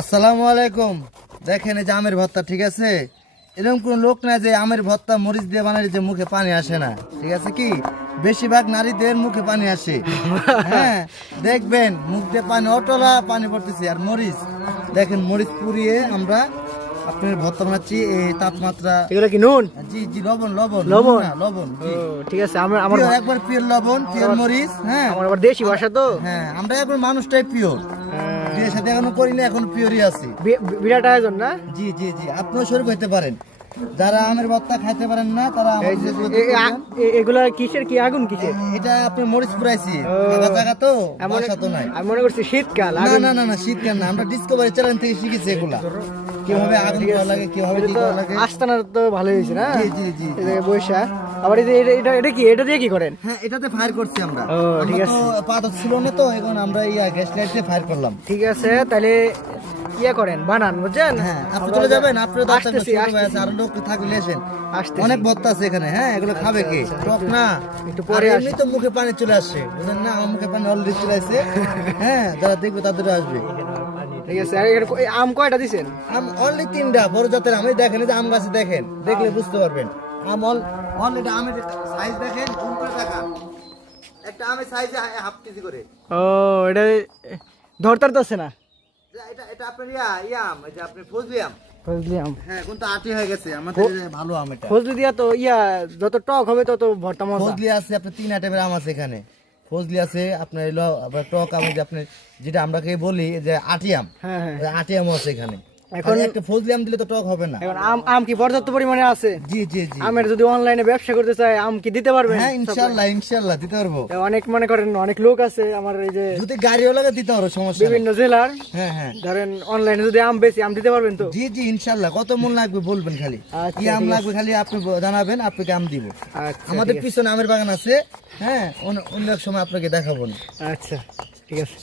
আসসালামু আলাইকুম। দেখেন এই যে আমের ভর্তা, ঠিক আছে? এরকম কোন লোক না যে আমের ভর্তা মরিচ দিয়ে বানালে যে মুখে পানি আসে না, ঠিক আছে? কি বেশিরভাগ নারীদের মুখে পানি আসে। হ্যাঁ, দেখবেন মুখ দিয়ে পানি অটলা পানি পড়তেছে। আর মরিচ দেখেন, মরিচ পুড়িয়ে আমরা আপনার ভর্তা বানাচ্ছি এই তাপমাত্রা। এগুলো কি নুন? জি জি, লবণ লবণ লবণ? না, লবণ, জি। ঠিক আছে, আমার Pure, একবার পিওর লবণ, পিওর মরিচ। হ্যাঁ, আমার আবার দেশি ভাষা তো। হ্যাঁ, আমরা একবার মানুষটাই পিওর, বিয়ের সাথে এখনো করি না, এখন পিওরই আছি। বিরাট আয়োজন না? জি জি জি, আপনিও শরীর হইতে পারেন। যারা আমের ভর্তা খাইতে পারেন না তারা এই যে এগুলা কিসের, কি আগুন কিসের? এটা আপনি মরিচ পুরাইছি, ফাঁকা জায়গা তো, বাসা তো নাই। আমি মনে করছি শীতকাল। না না না না, শীতকাল না, আমরা ডিসকভারি চ্যানেল থেকে শিখেছি এগুলা, কিভাবে আগুন করা লাগে, কিভাবে কি করা লাগে। আস্তানার তো ভালো হয়েছে না? জি জি জি। এই জায়গায় বৈশা। আবার এই যে এটা কি, এটা দিয়ে কি করেন? হ্যাঁ, এটাতে ফায়ার করছি আমরা। ও, ঠিক আমরা তো পাথর ছিল না, তো এখন আমরা গ্যাস লাইট দিয়ে ফায়ার করলাম। ঠিক আছে, তাহলে ইয়ে করেন, বানান, বুঝছেন? হ্যাঁ, আপনি চলে যাবেন, আপনার আসতেছি, আর লোক থাকলে এসেন। আসতেছি। অনেক ভর্তা আছে এখানে। হ্যাঁ, এগুলো খাবে কে? টক না, একটু পরে এমনি তো মুখে পানি চলে আসে, বুঝলেন না? আমার মুখে পানি অলরেডি চলে আসে। হ্যাঁ, যারা দেখবে তাদেরও আসবে। ঠিক আছে, আর এই আম কয়টা দিছেন? আম অলরেডি 3টা বড় জাতের আম। এই দেখেন, এই যে আম গাছে দেখেন, দেখলে বুঝতে পারবেন। আম অলরেডি আমের সাইজ দেখেন, উপরে তাকান। একটা আমের সাইজে হাফ কেজি করে। ও, এটা ধরতার তো আছে না? এটা এটা আপনার আম, এই যে আপনি ফজলি আম। ফজলি আম? হ্যাঁ, কোনটা আটি হয়ে গেছে আমাদের, ভালো আম এটা। ফজলি দিয়া তো যত টক হবে তত ভর্তা মজা। ফজলি আছে আপনার 3 আইটেমের আম আছে এখানে। ফজলি আছে আপনার, এলো আবার টক আম, যে আপনি যেটা আমরা বলি যে আটি আম। হ্যাঁ হ্যাঁ। আটি আমও আছে এখানে। এখন এখন একটা ফজলি আম দিলে তো টক হবে না। এখন আম কি পর্যাপ্ত পরিমাণে আছে? জি জি জি। আমের যদি অনলাইনে ব্যবসা করতে চায়, আম কি দিতে পারবেন? হ্যাঁ, ইনশাআল্লাহ ইনশাআল্লাহ দিতে পারবো। অনেক মনে করেন অনেক লোক আছে আমার এই যে যদি গাড়িও লাগে দিতে পারবো, সমস্যা নেই। বিভিন্ন জেলার, হ্যাঁ হ্যাঁ। ধরেন অনলাইনে যদি আম বেশি, আম দিতে পারবেন তো? জি জি, ইনশাআল্লাহ। কত মন লাগবে বলবেন খালি, আচ্ছা, কি আম লাগবে খালি আপনি জানাবেন, আপনাকে আম দিব। আচ্ছা, আমাদের ঠিক আছে। পিছনে আমের বাগান আছে। হ্যাঁ, অন্য এক সময় আপনাকে দেখাবো না। আচ্ছা, ঠিক আছে।